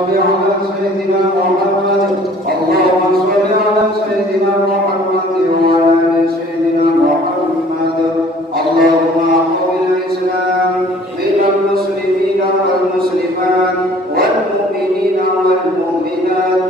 صل على سيدنا محمد اللهم صل على سيدنا محمد وعلى آل سيدنا محمد اللهم احفظ الإسلام بين المسلمين والمسلمات والمؤمنين والمؤمنات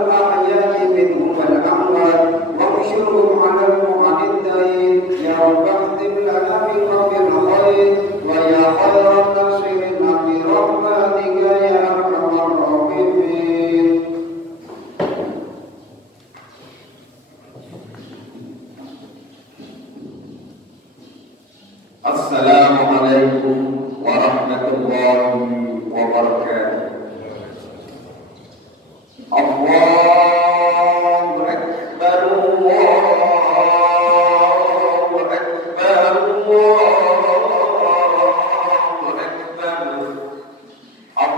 الأحياء منهم والأموات وانشرهم على المعتدين يا رب اختم لنا بقول الخير ويا خير الناصرين برحمتك يا أرحم الراحمين. Assalamualaikum warahmatullahi wabarakatuh. Allahu Akbar, Allahu Akbar, Allahu Akbar, Allahu Akbar, Allahu Akbar, Allahu Akbar.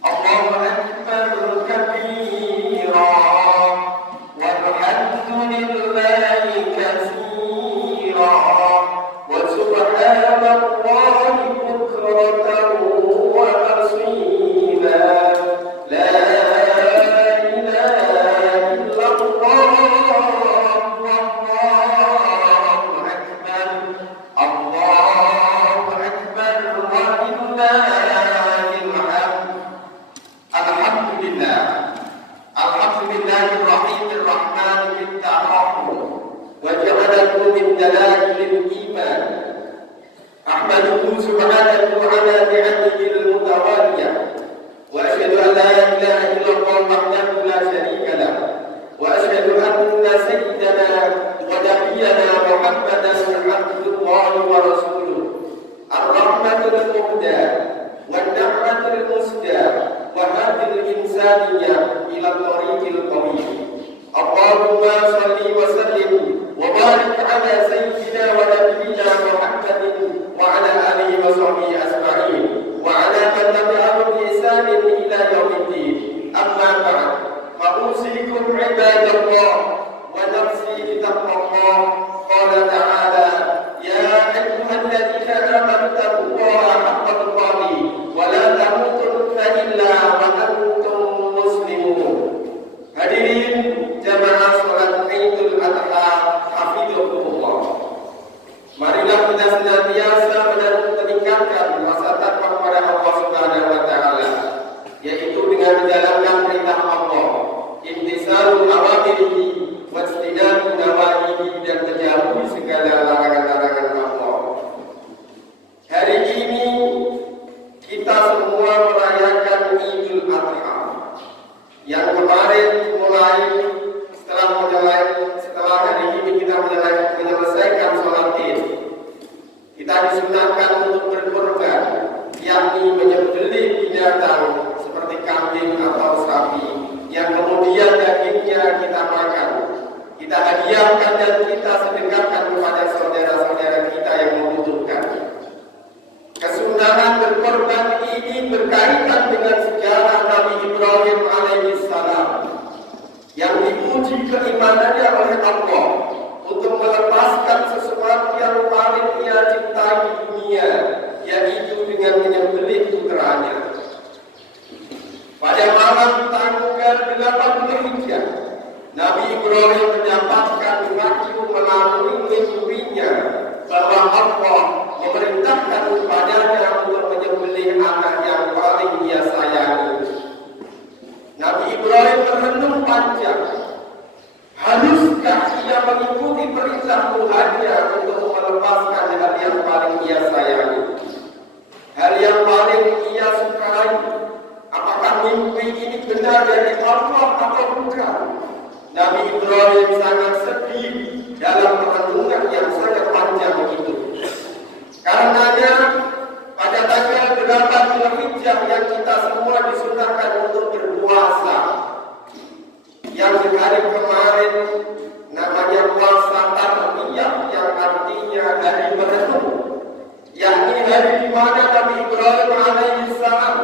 الله أكبر كبيرا والحمد لله كثيرا وسبحان الله بكرة وأصيلا لا إله إلا الله الله أكبر الله أكبر ولله Alhamdulillahirrahmanirrahim bitta'ahum wa ja'alahu min dalailil iman ahmaduhu subhanahu ala ni'amihi al-mutawaliyah wa asyhadu an la ilaha illallah wahdahu la syarika lah wa asyhadu anna sayyidana wa nabiyyana Muhammadan abdullahi wa rasuluh ar-rahmatul muhda wa ni'matul musda wa hadil insaniyah ila tariqil qawim. Allahumma salli wa sallim wa barik ala sayyidina wa nabiyyina Muhammadin wa ala alihi wa sahbihi ajma'in wa ala man tabi'ahum bi ihsanin ila yaumiddin. Amma ba'd. Fa usikum ibadallah wa nafsi bi taqwallah. Qala ta'ala ya ayyuhalladzina amanu taqullaha haqqa tuqatih wa la tamutunna illa wa antum muslimun. Hadirin jamaah salat Idul Adha hafidhahullah. Marilah kita senantiasa meningkatkan rasa takwa kepada Allah Subhanahu wa taala, yaitu dengan menjalankan perintah Allah, imtisalul awamirihi wa ijtinabun nawahihi, dan menjauhi segala larangan-larangan Allah. Hari ini kita semua merayakan Idul Adha. Yang kemarin mulai setelah hari ini kita menyelesaikan sholat Id, kita disunahkan untuk berkorban, yakni menyembelih binatang seperti kambing atau sapi, yang kemudian dagingnya kita makan, kita hadiahkan dan kita sedekahkan kepada saudara-saudara kita yang membutuhkan. Kesunahan berkorban ini berkaitan dengan sejarah Nabi Ibrahim alaihissalam yang dipuji keimanannya oleh Allah untuk melepaskan sesuatu yang paling ia cintai di dunia, yaitu dengan menyembelih putranya. Pada malam tanggal 8 Dzulhijjah, Nabi Ibrahim mendapatkan wahyu melalui mimpinya bahwa Allah memerintahkan kepadanya untuk menyembelih anak yang paling ia sayangi. Nabi Ibrahim merenung panjang, haruskah ia mengikuti perintah Tuhannya untuk melepaskan hal yang paling ia sayangi, hal yang paling ia sukai? Apakah mimpi ini benar dari Allah atau bukan? Nabi Ibrahim sangat sedih dalam perenungan yang sangat panjang itu. Karenanya pada tanggal 8 Dzulhijjah yang kita semua disunahkan untuk berpuasa, yang di hari kemarin namanya puasa Tarbiyah, yang artinya hari merenung, yakni hari di mana Nabi Ibrahim alaihissalam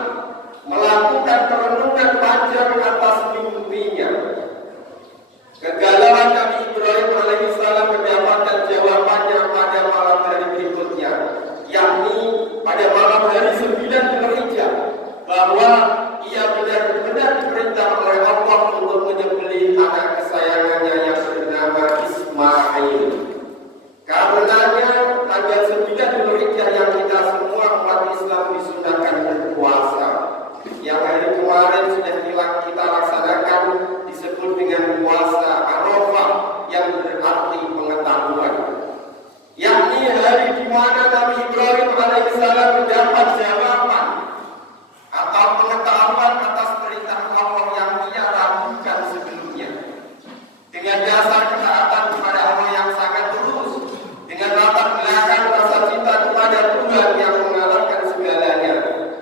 melakukan perenungan panjang atas mimpinya. Kegalauan Nabi disebut dengan puasa Arafah yang berarti pengetahuan, yakni hari di mana Nabi Ibrahim alaihissalam mendapat jawaban atau pengetahuan atas perintah Allah yang ia ragukan sebelumnya. Dengan dasar ketaatan kepada Allah yang sangat tulus, dengan latar belakang rasa cinta kepada Tuhan yang mengalahkan segalanya,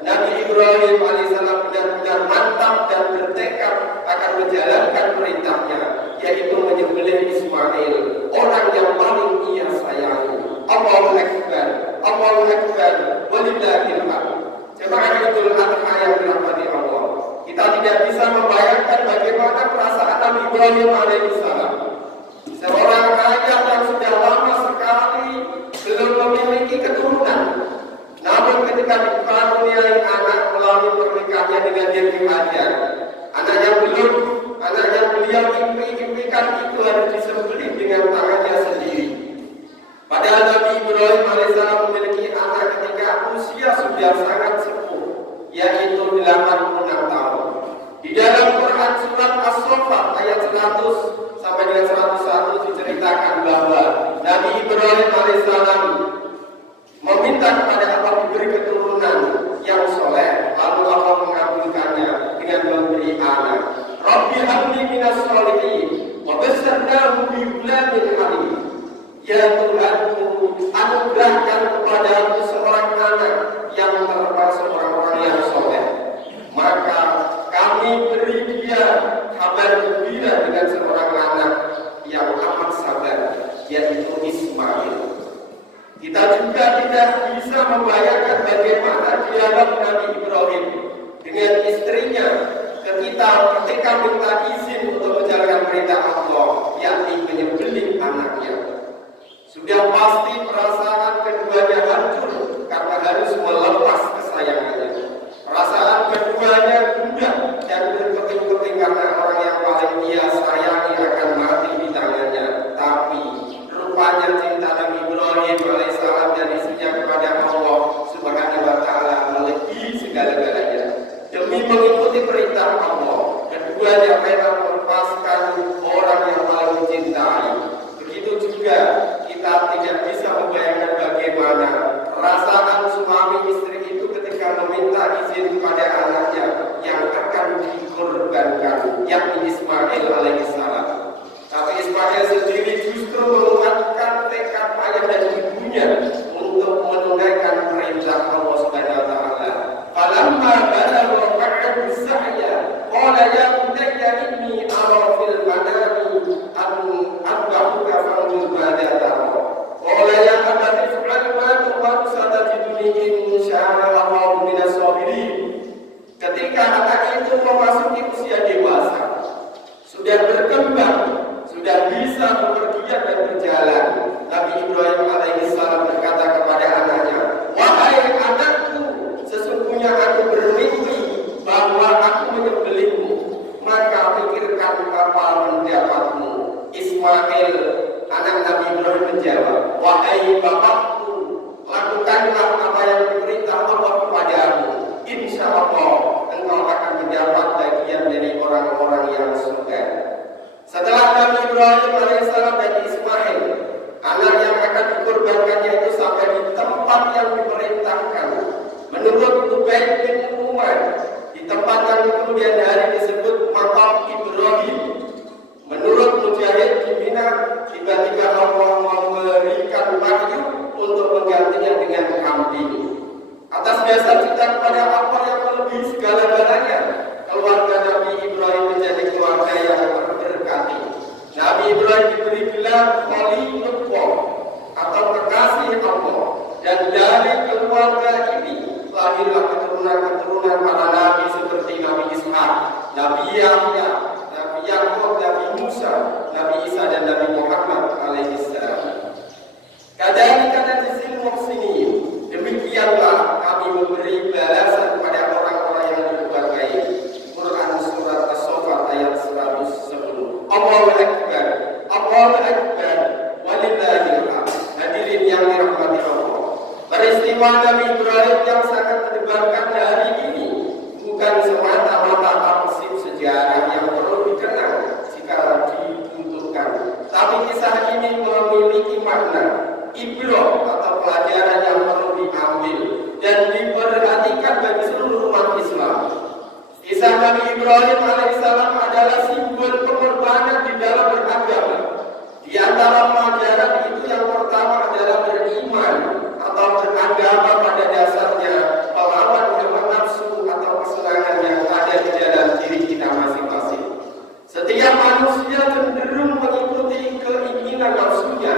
Nabi Ibrahim alaihissalam benar-benar mantap dan bertekad akan menjalankan perintahnya, yaitu menyembelih Ismail, orang yang paling ia sayangi. Allahu Akbar, Allahu Akbar, walillahil hamd. Jemaah Idul Adha yang dirahmati Allah, kita tidak bisa membayangkan bagaimana perasaan Nabi Ibrahim alaihissalam, seorang ayah yang sudah lama sekali belum memiliki keturunan, namun ketika dikaruniai anak melalui pernikahannya dengan Dewi Hajar, anak yang beliau impikan itu harus disembelih dengan tangannya sendiri. Padahal Nabi Ibrahim alaihissalam memiliki anak ketika usia sudah sangat sepuh, yaitu 86 tahun. Di dalam Quran surat As-Saffat ayat 100 sampai dengan 101 diceritakan bahwa Nabi Ibrahim alaihissalam meminta kepada Allah diberi keturunan yang soleh, lalu Allah mengabulkannya dengan memberi anak. Rabbi habli minas sholihin wa basyirnahu bi ghulamin halim. Ya Tuhanku, anugerahkan kepadaku seorang anak yang termasuk orang-orang yang soleh. Maka kami beri dia kabar gembira dengan seorang anak yang amat sabar, yaitu Ismail. Kita juga tidak bisa membayangkan bagaimana dialog Nabi Ibrahim dengan istrinya ketika minta izin untuk menjalankan perintah Allah, yakni menyembelih anaknya. Sudah pasti perasaan keduanya hancur karena harus melepas kesayangannya. Perasaan keduanya gundah dan berkeping-keping karena orang yang paling ia sayangi akan mati di tangannya. Tapi rupanya cinta Nabi Ibrahim alaihissalam dan istrinya kepada Allah Subhanahu wa taala melebihi segala-galanya. Demi mengikuti perintah Allah, keduanya memang melepaskan orang yang paling dicintai. Begitu juga kita tidak bisa membayangkan bagaimana perasaan suami istri itu ketika meminta izin kepada anaknya yang akan dikorbankan, yakni Ismail alaihissalam. Tapi Ismail sendiri justru menguatkan tekad ayah dan ibunya untuk menunaikan perintah Allah Subhanahu wa taala. Falamma balagha ma'ahu sa'ya qala ya bunayya inni ara fil manami an adbahuka fanzur madza tara. Qala ya abati fa'al ma tu'mar satajiduni insyaallah minas sabirin. Ketika anak itu memasuki usia dewasa, sudah berkembang, sudah bisa bepergian dan berjalan, Nabi Ibrahim alaihissalam berkata kepada anaknya, wahai anakku, sesungguhnya aku bermimpi bahwa aku menyembelihmu, maka pikirkan apa pendapatmu. Ismail, anak Nabi Ibrahim menjawab, wahai bapakku, lakukanlah apa yang diperintah Allah kepadamu. Insya Allah engkau akan mendapat bagian dari orang-orang yang surga. Setelah Nabi Ibrahim alaihissalam dan Ismail, anak yang akan dikorbankannya itu sampai di tempat yang diperintahkan, menurut Ubaid bin Umar, di tempat yang kemudian hari disebut Maqam Ibrahim. Menurut Mujahid di Mina, tiba-tiba Allah memberikan wahyu untuk menggantinya dengan kambing. Atas dasar cinta kepada Allah yang melebihi segala-galanya, keluarga Nabi Ibrahim menjadi keluarga yang terberkati. Nabi Ibrahim diberi gelar Khalilullah atau kekasih Allah, dan dari keluarga ini lahirlah keturunan-keturunan para nabi seperti Nabi Ishak, Nabi Yahya, Nabi Yakub, Nabi Musa, Nabi Isa dan Nabi Muhammad alaihissalam. Kadzalika najzil muhsinin. Demikianlah kami memberi balasan kepada orang-orang yang berbuat baik. Quran surat As-Saffat ayat 110. Allahu Akbar, Allahu Akbar, walillahil hamd. Hadirin yang dirahmati Allah, peristiwa Nabi Ibrahim yang sangat mendebarkan hari ini bukan semata-mata arsip sejarah yang perlu dikenal. ibrah atau pelajaran yang perlu diambil dan diperhatikan bagi seluruh umat Islam. Kisah Nabi Ibrahim alaihissalam adalah simbol pengorbanan di dalam beragama. Di antara pelajaran itu yang pertama adalah beriman atau beragama pada dasarnya melawan hawa nafsu atau kesenangan yang ada di dalam diri kita masing-masing. Setiap manusia cenderung mengikuti keinginan nafsunya,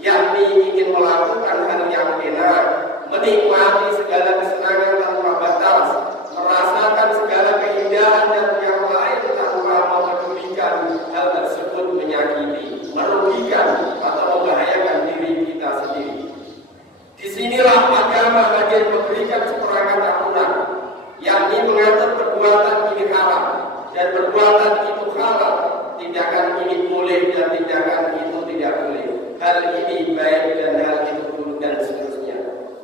yakni ingin melakukan hal yang enak, menikmati segala kesenangan tanpa batas, merasakan segala keindahan dan yang lain tanpa memedulikan hal tersebut menyakiti, merugikan atau membahayakan diri kita sendiri. Disinilah agama bagian memberikan seperangkat aturan, yakni mengatur perbuatan ini haram dan perbuatan itu halal, tindakan ini boleh dan tindakan itu tidak boleh, hal ini baik dan hal itu buruk dan seterusnya.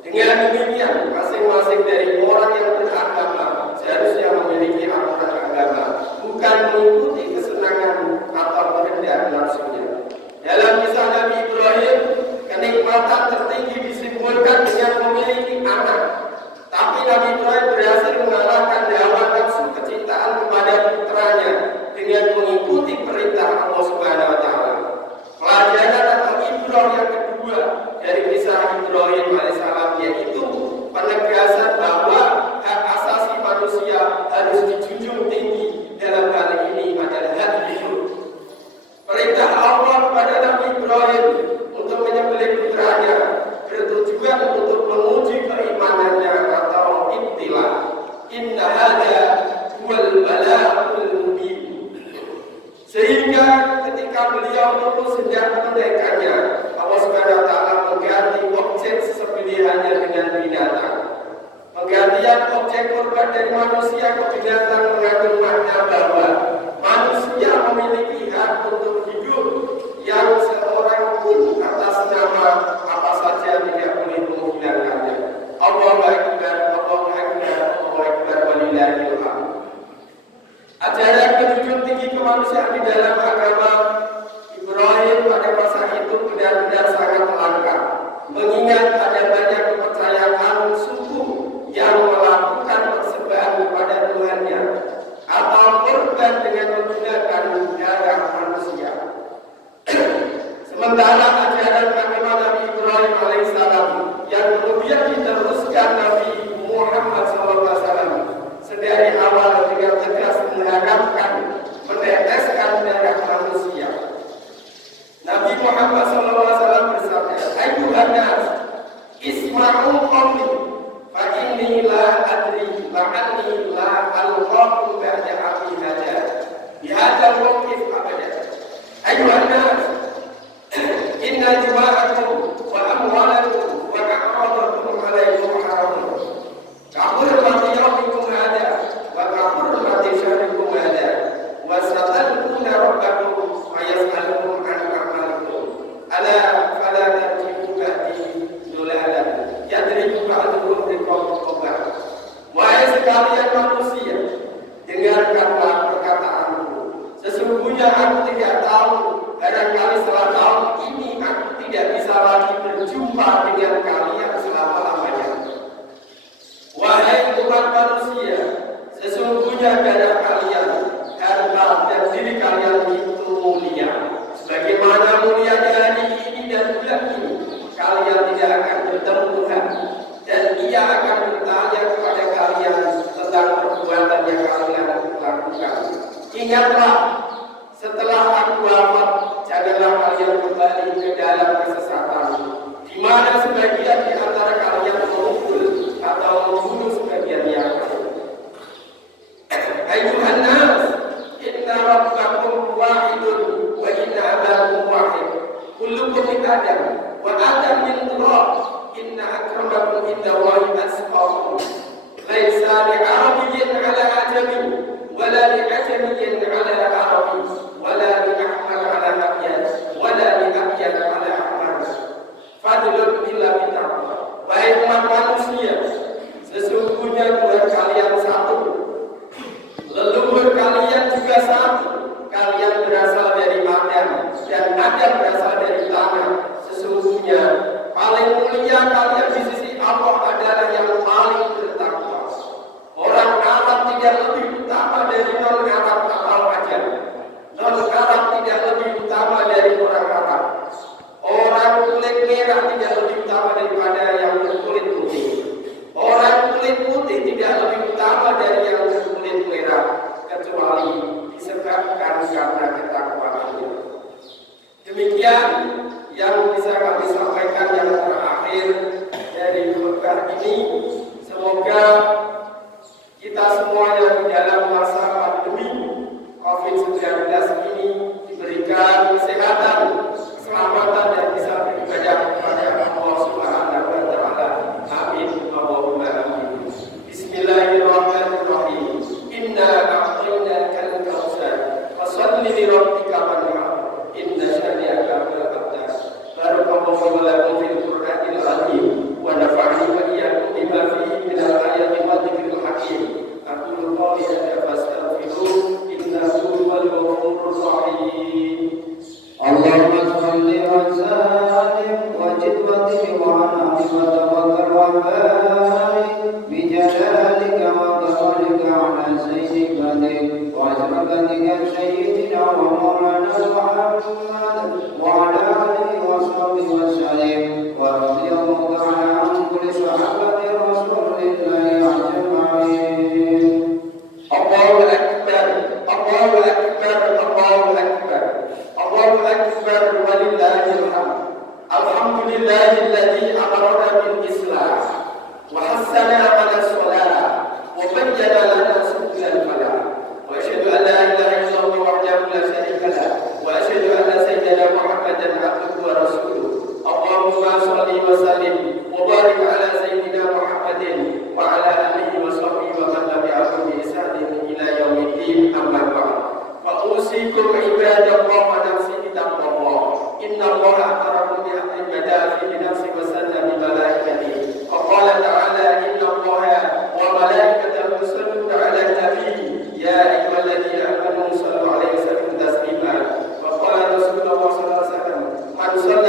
Dengan demikian, masing-masing dari orang yang beragama seharusnya memiliki aturan agama, bukan mengikuti kesenangan atau kehendak nafsunya. Dalam kisah Nabi Ibrahim, kenikmatan tertinggi disimbolkan dengan memiliki anak. Tapi Nabi Ibrahim berhasil mengalahkan hawa nafsu kecintaan kepada putranya dengan mengikuti perintah Allah Subhanahu wa taala. Pelajaran atau ibrah yang kedua dari kisah Ibrahim alaihissalam yaitu penegasan bahwa hak asasi manusia harus dijunjung tinggi. Dalam hal ini adalah hak hidup. Perintah Allah kepada Nabi Ibrahim untuk menyembelih putranya bertujuan untuk menguji keimanannya atau ibtila. Inna hadza huwal bala'ul mubin. Sehingga ketika beliau terus hendak menunaikannya, Allah Subhanahu wa taala mengganti objek sesembelihannya dengan binatang. Penggantian objek korban dari manusia ke binatang mengandung makna bahwa manusia memiliki hak untuk hidup yang seorang pun atas nama apa saja tidak boleh menghilangkannya. Allahu Akbar, Allahu Akbar, Allahu Akbar, walillahil hamd. Ajaran menjunjung tinggi kemanusiaan di dalam agama Ibrahim pada masa itu benar-benar sangat langka, mengingat ada banyak kepercayaan suku yang melakukan persembahan kepada Tuhannya atau korban dengan menggunakan darah manusia. Sementara ajaran agama Nabi Ibrahim alaihissalam yang kemudian diteruskan Nabi Muhammad SAW sedari awal dengan tegas mengharapkan meneteskan darah manusia. Nabi Muhammad SAW bersabda, "Ayyuhan nas, isma'u qawli, fa inni la adri la'anni la alqakum ba'da ami hada." Di hadzal mawqif abada. Ayyuhan nas, inna jima'akum wa amwalakum wa a'radakum 'alaikum haramun. Ka'hurmati yawmikum hada wa ka'hurmati syahrikum hada. Wa satalquna rabbakum wa yas'alukum 'an a'malikum. Ala fala tarji'u ba'di dulalan yadriku ba'dukum riqabul qabr. Wahai sekalian manusia, dengarkanlah perkataanku. Sesungguhnya aku tidak tahu, barangkali setelah tahun ini aku tidak bisa lagi berjumpa dengan kalian selama-lamanya. Wahai umat manusia, sesungguhnya darah kalian, harta dan diri kalian itu mulia. Sebagaimana mulianya hari ini dan bulan ini, kalian tidak akan bertemu Tuhan, dan Ia akan bertanya kepada kalian tentang perbuatan yang kalian lakukan. Ingatlah, setelah aku wafat, janganlah kalian kembali ke dalam kesesatan, di mana sebagian di antara kalian memukul atau membunuh sebagian yang lain. Ayyuhan nas, inna rabbakum wahidun wa inna abakum wahid. Kullukum min Adam wa Adam min turab. Inna akramakum indallahi atqakum. Laisa li'arabiyyin 'ala ajami wala li'ajamiyyin 'ala arabi wala li'ahmar 'ala abyad wala li'abyad 'ala ahmar. Fadlun illa bitaqwa. Wahai umat manusia, sesungguhnya Tuhan kalian satu, leluhur kalian juga satu. Kalian berasal dari Adam dan Adam berasal dari tanah. Sesungguhnya tidak lebih utama dari orang Arab. Orang kulit merah tidak lebih utama daripada yang berkulit putih. Orang kulit putih tidak lebih utama dari yang berkulit merah, kecuali disebabkan karena ketakwaannya. Demikian yang bisa kami sampaikan yang terakhir dari khutbah ini. Semoga kita semua yang di dalam masa pandemi COVID-19 ini diberikan kesehatan, keselamatan, dan bisa beribadah kepada Allah Subhanahu wa Ta'ala. Amin. Allahumma amin. Bismillahirrahmanirrahim. Inna a'tainakal kautsar fasholli li rabbika wanhar. Inna syani'aka huwal abtar. Barakallahu lakum fil Qur'anil azim wa nafa'ani wa iyyakum bima fihi minal ayati wa dzikril hakim. Aqulu qawli hadza fastaghfiruh innahu huwal ghafurur rahim. Allahumma shalli wa sallim wa jidwati wa an'ami wa tawakkal wa barik bi jalalika wa qadratika ala sayyidika wa asrafika sayyidina wa maulana Muhammad wa ala alihi wa sahbihi wa sallim wa radiyallahu ta'ala an kulli sahabati rasulillahi ajma'in. Allahu akbar, Allahu akbar, Allahu akbar. Allahu akbar walillahil hamd. Alhamdulillahilladzi amarna bil islam wa hassana 'ala shalah wa bayyana lana subulal falah. Wa asyhadu an la ilaha illallah wahdahu la syarika lah wa asyhadu anna sayyidana Muhammadan 'abduhu wa rasuluh. Allahumma shalli wa sallim wa barik 'ala sayyidina Muhammadin wa 'ala alihi wa sahbihi wa man tabi'ahum bi ihsanin ila yaumiddin. Amma ba'd. Fa'usikum ibadallah wa nafsi bitaqwallah. Inna Allaha amarakum bi amrin bada'a fihi nafsi wa sanna bi malaikatihi. Wa qala ta'ala inna Allaha wa malaikatahu yusalluna 'alan nabi ya ayyuhalladzina amanu sallu 'alaihi wa sallimu taslima. Wa qala Rasulullah sallallahu alaihi wasallam man shalla